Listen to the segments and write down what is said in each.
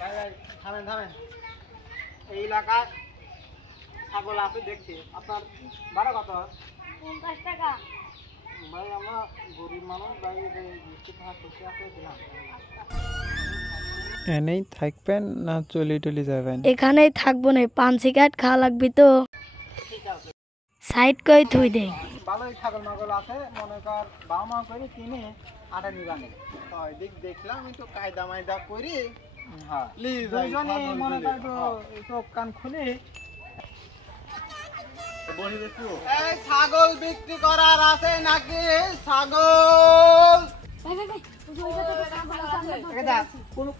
থামেন থামেন, এই এলাকায় ছাগল আছে দেখছি। আপনার ভাড়া কত? 50 টাকা। ভাই আমরা গরিব মানুষ ভাই, মিষ্টি খাওয়া খুশি আছে দিলাম। এনেই থাকবেন না চলি টলি যাবেন? এখানেই থাকবো না, পান সিগারেট খাওয়া লাগবে তো। ঠিক আছে, সাইড করে থুই দেই। ভালোই ছাগল মাগল আছে, মনে কর বাবা করে কিনে আটা নিবানে। দিক দেখলাম একটু কায়দা মায়দা করি। হ্যাঁ দুজনে মনে কর একটু চোখ কান খুলে বসে দেখো। এই ছাগল বিক্রি করার আছে নাকি? ছাগল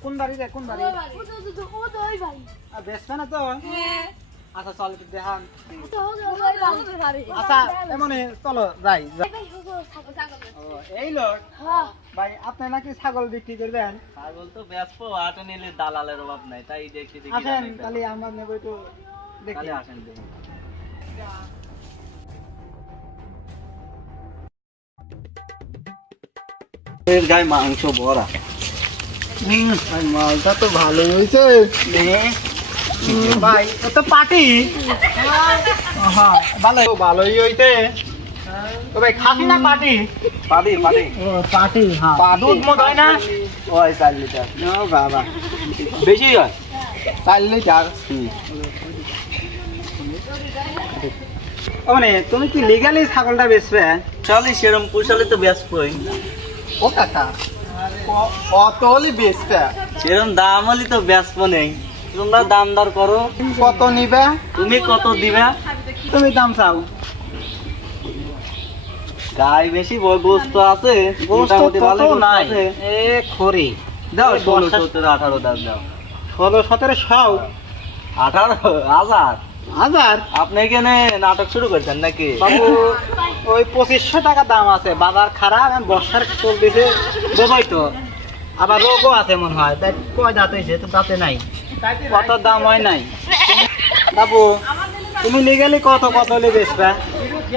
কোন বাড়ি রে, কোন বাড়ি? বেচবে না তো? আচ্ছা চল একটু দেখান। আচ্ছা এমনি চলো যাই। এই লোক ভাই, আপনি নাকি ছাগল বিক্রি করবেন? ছাগল তো বেচবো, আটা নিলে দালালের অভাব নাই, তাই দেখি দেখি আসেন তাহলে আমরা নেবো, একটু দেখি। তাহলে আসেন দেখি। এর গায়ে মাংস ভরা। মালটা তো ভালোই হয়েছে। ভাই ও তো পার্টি। হ্যাঁ ভালোই হইতে। তো ভাই খাসি না পার্টি? পাটি পাটি ও পার্টি, হ্যাঁ। দুধ মত হয় না? ওই 4 লিটার। ও বাবা, বেশি হয় 4 লিটার। ও মানে তুমি কি লিগালি ছাগলটা বেচবে? চলে সেরম পুষালে তো বেচবই। ও কাকা অত হলে বেচতে সেরম দাম হলে তো বেচবো নেই। তোমরা দাম দর করো, কত নিবে? তুমি কত দিবে? তুমি দাম চাও? গায়ে বেশি গোস্ত আছে, গোস্ত মোটামুটি ভালো তো গোস্ত নাই। আছে। এ খড়ি দাও এই 16, বর্ষা- 17, 18 দাম দাও। 16, 1700 18,000। হাজার। আপনি এখানে নাটক শুরু করছেন নাকি? বাবু ওই 2500 টাকা দাম আছে, বাজার খারাপ, বর্ষার চলতেছে দেবই তো, আবার রোগও আছে মনে হয়, তাই কয় দাঁত হয়েছে তো দাঁতে নাই, কত দাম হয় নাই। বাবু তুমি লিগালি কত হলে বেচবা?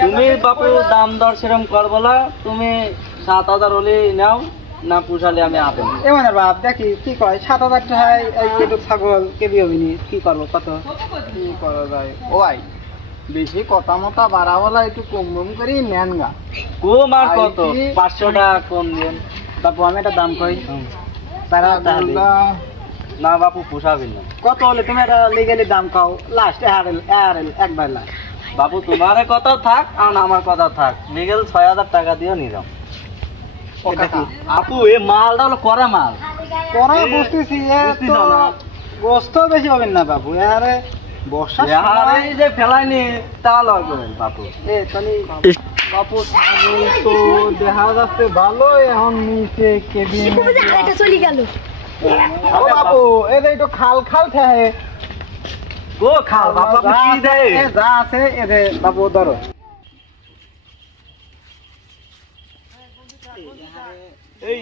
তুমি বাপু দাম দর সেরকম করবো না, তুমি 7,000 হলে নাও, না পুষালে আমি আপেন। এমনে বাপ দেখি কি কয়, 7000 টাকায় এই একটু ছাগল কেবি হবিনি, কি করবো কত? কি করা যায়? ওই বেশি কথা মতা বাড়াওয়ালা একটু কম কম করি নেন গা। কম আর কত? আইটি। 500 টাকা কম দিন। বাবু আমি একটা দাম কই, তারা তাহলে না বাপু পুষাবেন না। কত হলে তুমি একটা লিগালি দাম কাও লাস্ট একবার লাস্ট? বাপু তোমার কথা থাক আর আমার কথা থাক, লিগেল 6000 টাকা দিও নিলাম। ও কাকা আপু এ মালটা হলো করা মাল। করা এ, বুঝতেছি, বুঝতেছ না? গোস্ত বেশি হবেন না বাবু, আরে বর্ষা এই যে ফেলাইনি তা লয় করেন বাপু। এ তাহলে বাপু ছাগল তো দেখা যাচ্ছে ভালো, এখন নিচে কেবিন চলে গেল। বাবু এই যে একটু খাল খাল থাকে গো খাও বাপু, আপনি কি দেয়? যা আছে এদের বাবু ধরো। এই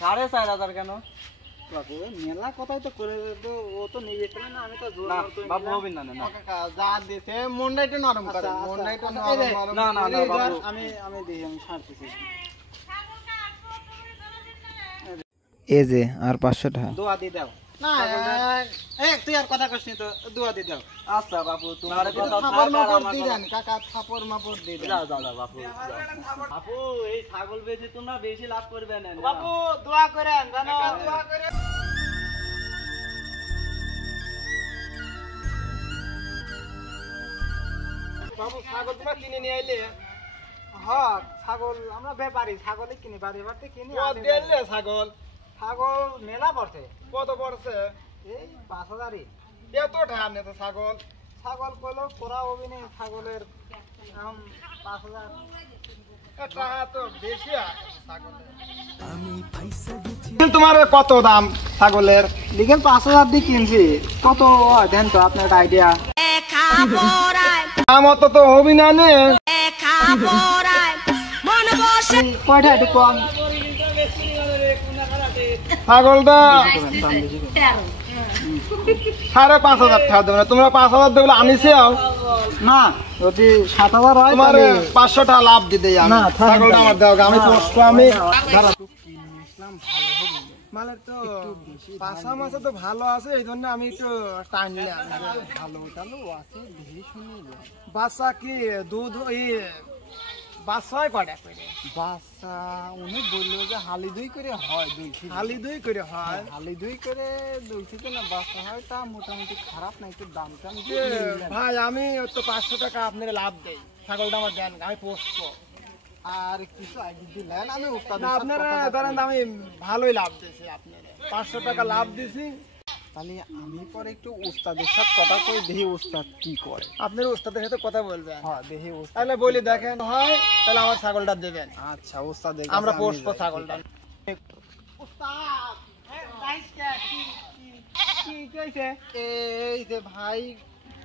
4,500 কেন? বাবু মেলা কথাই তো করে তো, ও তো নিজে করে না, আমি তো জোর না করে বাবু নিলাম। হবেন না, না না। ও কাকা যা দিতে মনটা একটু নরম করে, আচ্ছা, মনটা একটু আচ্ছা, নরম এই যে, নরম না, না, করে না, ধর। বাবু। আমি দেখি, আমি সারতেছি। এ যে আর 500 টাকা। দোয়া দিয়ে দাও না তুই আর কথা কইস নি তো, দোয়া দিয়ে দাও। আচ্ছা বাপু তোমার কথা থাপড় থাক আর মাপড় আমার দিয়ে কথা- দেন কাকা, থাপড় মাপড় দিয়ে দেন। যাও যাও যাও বাপু যাও। বাপু এই ছাগল বেচে তোমরা বেশি লাভ করবে না। বাবু দোয়া করেন জানো, দোয়া করে। বাবু ছাগল তোমরা কিনে নিয়ে আইলে? হ্যাঁ ছাগল আমরা ব্যাপারী, ছাগলে কিনি, বাড়ি বাড়িতে কিনি। দিলে ছাগল ছাগল মেলা পড়ছে, কত পড়ছে? এই 5000ই। এত ঠাম নেই তো ছাগল। ছাগল কইলো করা হবি না, ছাগলের এখন 5000। টাকা তো বেশি ছাগলের। তোমার কত দাম ছাগলের? লিগেল 5000 দিয়ে কিনছি, কত হয় দেন তো আপনার একটা আইডিয়া। দাম অত তো হবি না নে। কয়টা একটু কম ছাগলটা 5,500 টাকা দেবো না, তোমরা 5,000 দেবো আমি চাও না, যদি 7000 হয় তোমার তাহলে 500 টাকা লাভ দিতে না, থাক। ছাগলটা আমার দাও, আমি পোষবো আমি। মানে তো পাশা মাছে তো ভালো আছে, এই জন্য আমি একটু টানলাম। ভালো টালো আছে দেখে শুনে। বাচ্চা কি দুধ বাচ্চা হয় কটা করে? বাচ্চা উনি বললো যে হালি দুই করে হয়, হালি দুই করে হয়, হালি দুই করে দুইটিতে না বাচ্চা হয়। তা মোটামুটি খারাপ না, একটু দাম টাম। ভাই আমি তো 500 টাকা আপনার লাভ দেই, ছাগলটা আমার দেন, আমি পোষবো। আর কিছু আইডি দিলেন আমি আপনারা ধরেন আমি ভালোই লাভ দিয়েছি, আপনারা 500 টাকা লাভ দিছি। তাহলে আমি পরে একটু উস্তাদের সাথে কথা কই, দেখি উস্তাদ কি করে। আপনার উস্তাদের সাথে কথা বলবেন? হ্যাঁ দেখি উস্তাদ। তাহলে বলি দেখেন হয় তাহলে আমার ছাগলটা দেবেন। আচ্ছা উস্তাদ, আমরা পোষবো ছাগলটা। উস্তাদ কি কইছে? এই যে ভাই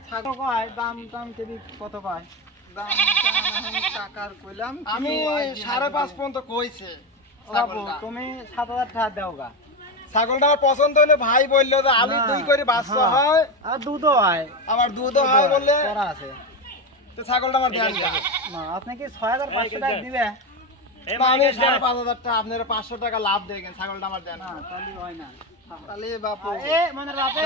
ছাগল কয় দাম দাম কেবি কত কয়? দাম টাকার কইলাম আমি 5.5 পর্যন্ত কইছে। বাবু তুমি 7000 টাকা দাও গা। ছাগলটা আমার পছন্দ হলো, ভাই বললো যে আলু দুই করে বাচ্চা হয় আর দুধও হয়, আবার দুধও হয় বললে করা আছে। তো ছাগলটা আমার দেন না, আপনি কি 6500 টাকা দিবে? আমি 5,500 টাকা, আপনারা 500 টাকা লাভ দেন, ছাগলটা আমার দেন। না তাহলে হয় না, তাহলে বাপু মানে রাতে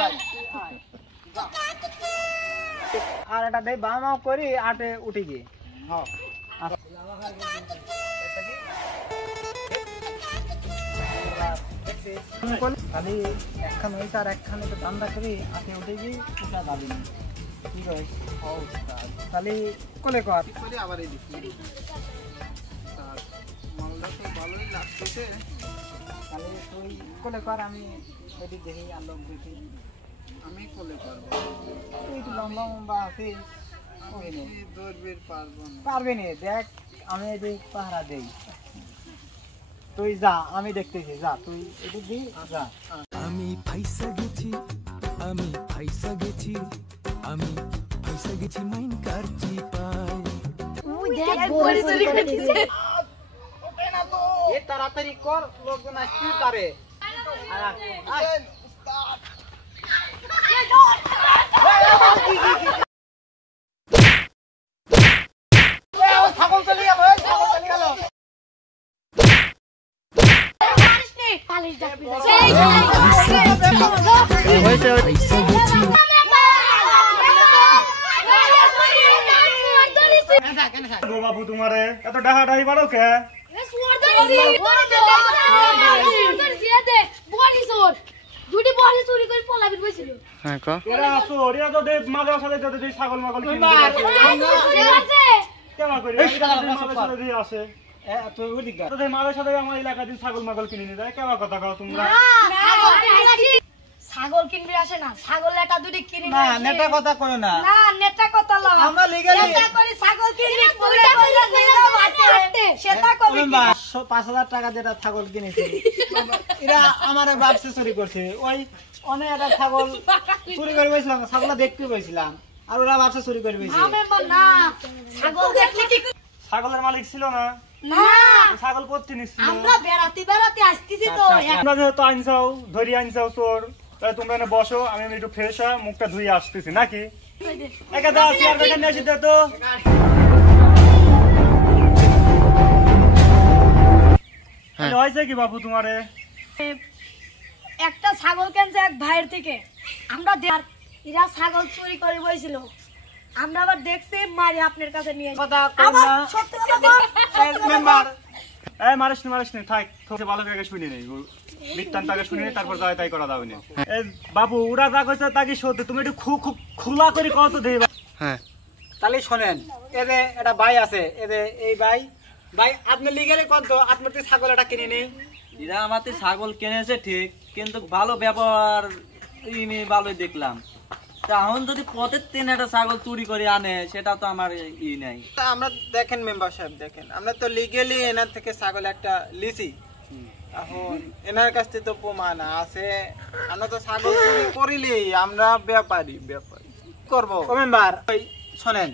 আর এটা দেই বামাও করি আটে উঠি গিয়ে। হ্যাঁ খালি একখান হয়েছে আর একখানে তো ঠান্ডা করি আটে উঠে গিয়ে উঠা যাবি না। ঠিক আছে খালি কলে কর করি আবার এই দিচ্ছি। মালটা তো ভালোই লাগতেছে, তাহলে তুই কলে কর, আমি এদিক দেখি আর লোক দেখি। আমি কলে করবো, তুই তো লম্বা লম্বা আছিস, পারবি নি। দেখ আমি এদিক পাহারা দেই, তুই যা, আমি দেখতেছি, যা তুই এদিক দি যা। আমি ফাইসা গেছি, আমি ফাইসা গেছি, আমি ফাইসা গেছি মাইন কারচি পাই। এ তাড়াতাড়ি কর, লোকজন আসতে পারে। ছাগল চলে গেল, ছাগল চলে গেল। ফাইসা গেছি বাবু তোমারে এত ডাহা ডাহি বাড়ো কে? হ্যাঁ ক এরা আসো ওরিয়া তো দে মাঝে সাথে তো দে ছাগল মাগল কিনতে কেমন করি মাঝে সাথে দিয়ে আসে। তুই ওদিক যা, তো দে মাঝে সাথে আমার এলাকা দিয়ে ছাগল মাগল কিনে নিয়ে যায়, কেমন কথা কও তোমরা? ছাগল কিনবি আসে না, ছাগল একটা দুটি কিনি না নেতা কথা কই না, না নেতা কথা লও, আমরা লিগ্যালি নেতা করে ছাগল কিনবি পরে পয়সা দিও বাতে সেটা কবি 5000 টাকা যেটা ছাগল কিনেছি এরা আমারে বাপসে চুরি করছে। ওই অনেক একটা ছাগল চুরি করে বইছিলাম, ছাগলটা দেখতে বইছিলাম আর ওরা বাপসে চুরি করে বইছে। আমি না ছাগল দেখলে কি ছাগলের মালিক ছিল না, না ছাগল করতে নিছিল। আমরা বেড়াতে আসতেছি তো। তোমরা যেহেতু আনছাও ধরি আনছাও চোর, তাহলে তোমরা এনে বসো, আমি একটু ফ্রেশ হয়ে মুখটা ধুয়ে আসতেছি নাকি? একা দাও চেয়ার বেটা নিয়ে আসি তো। হয়েছে কি বাবু তোমারে? একটা ছাগল কিনছে এক ভাইয়ের থেকে, আমরা এরা ছাগল চুরি করে বইছিল, আমরা আবার দেখছি মারি আপনার কাছে নিয়ে কথা কই না, সত্যি কথা বল মেম্বার এই মারিস নি থাক, তোকে ভালো করে শুনি নেই, বৃত্তান্তকে শুনি নেই, তারপর যাই তাই করা যাবে না। এই বাবু ওরা যা কইছে তা কি সত্যি? তুমি একটু খোলা করে কত দেই। হ্যাঁ তাহলে শোনেন, এদে একটা ভাই আছে, এদে এই ভাই আপনি লিগালে কত আপনার ছাগল এটা কিনে নেই। এরা আমাদের ছাগল কিনেছে ঠিক, কিন্তু ভালো ব্যবহার ভালোই দেখলাম। এখন যদি পথের 3 ছাগল চুরি করে আনে সেটা তো আমার নাই। আমরা দেখেন মেম্বার সাহেব, দেখেন আমরা তো লিগেলি এনার থেকে ছাগল একটা লিছি, এখন এনার কাছ থেকে তো প্রমাণ আছে, আমরা তো ছাগল চুরি করিলি, আমরা ব্যাপারী করবো। ও মেম্বার ওই শোনেন,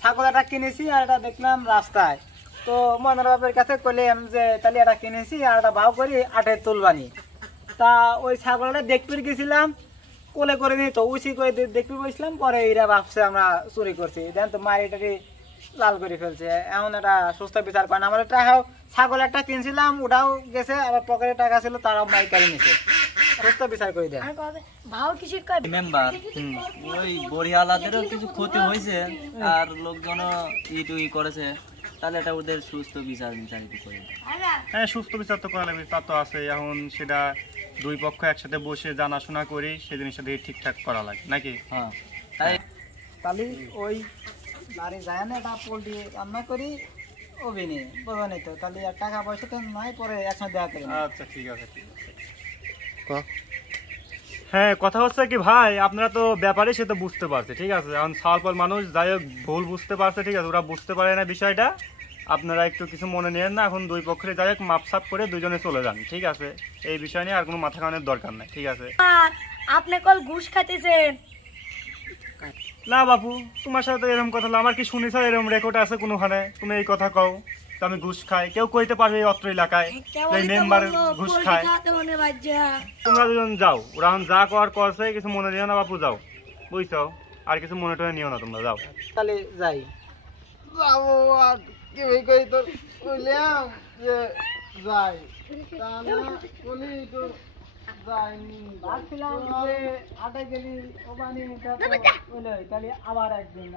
ছাগল একটা কিনেছি আর এটা দেখলাম রাস্তায়, তো মনের বাপের কাছে কইলাম যে তাহলে এটা কিনেছি আর এটা ভাও করি আটে তুলবানি। তা ওই ছাগলটা দেখতে গেছিলাম, কোলে করে নি তো উচি করে দেখতে বসলাম, পরে এরা ভাবছে আমরা চুরি করছি, দেন তো মারিটাকে লাল করে ফেলছে। এমন একটা সুস্থ বিচার করেন, আমার টাকাও ছাগল একটা কিনছিলাম, ওটাও গেছে, আবার পকেটে টাকা ছিল তারাও মাইকারি নিছে। সুস্থ বিচার করে দেন। আর কবে ভাও কিসের কয় মেম্বার ওই বড়িয়ালাদেরও কিছু ক্ষতি হয়েছে আর লোকজনও ইটুই করেছে, তাহলে এটা ওদের সুস্থ বিচার করে। হ্যাঁ, সুস্থ বিচার তো করা লাগবে, তা তো আছে। এখন সেটা দুই পক্ষ একসাথে বসে জানাশোনা করি সেই জিনিসটা দিয়ে ঠিকঠাক করা লাগে নাকি? হ্যাঁ, তাই তাহলে ওই বাড়ি যায় না, এটা পোল্ট্রি রান্না করি অভিনয় বোঝানি তো, তাহলে আর টাকা পয়সা তো নয়, পরে একসাথে দেওয়া করি। আচ্ছা, ঠিক আছে, ঠিক আছে। হ্যাঁ, কথা হচ্ছে কি ভাই, আপনারা তো ব্যাপারে সে তো বুঝতে পারছে, ঠিক আছে। এখন সালপাল মানুষ যাই হোক ভুল বুঝতে পারছে, ঠিক আছে, ওরা বুঝতে পারে না বিষয়টা, আপনারা একটু কিছু মনে নেন না। এখন দুই পক্ষে যাই হোক মাপসাপ করে দুজনে চলে যান, ঠিক আছে। এই বিষয় নিয়ে আর কোনো মাথা কামানোর দরকার নাই, ঠিক আছে। আর আপনি কল ঘুষ খাইতেছেন? না বাপু, তোমার সাথে এরকম কথা হলো, আমার কি শুনেছ এরকম রেকর্ড আছে কোনোখানে তুমি এই কথা কও যে আমি ঘুষ খাই? কেউ কইতে পারবে এই অত্র এলাকায় এই মেম্বার ঘুষ খায়? তোমরা দুজন যাও, ওরা এখন যা কর করছে, কিছু মনে নিও না বাপু, যাও, বুঝছো? আর কিছু মনে টনে নিও না, তোমরা যাও। তাহলে যাই। যাবো আর কি ওই কই তোর কইলাম যে যাই, তা না বলি তো যাইনি। ভাবছিলাম যে হাটে গেলি ওবানি, তাহলে আবার একদিন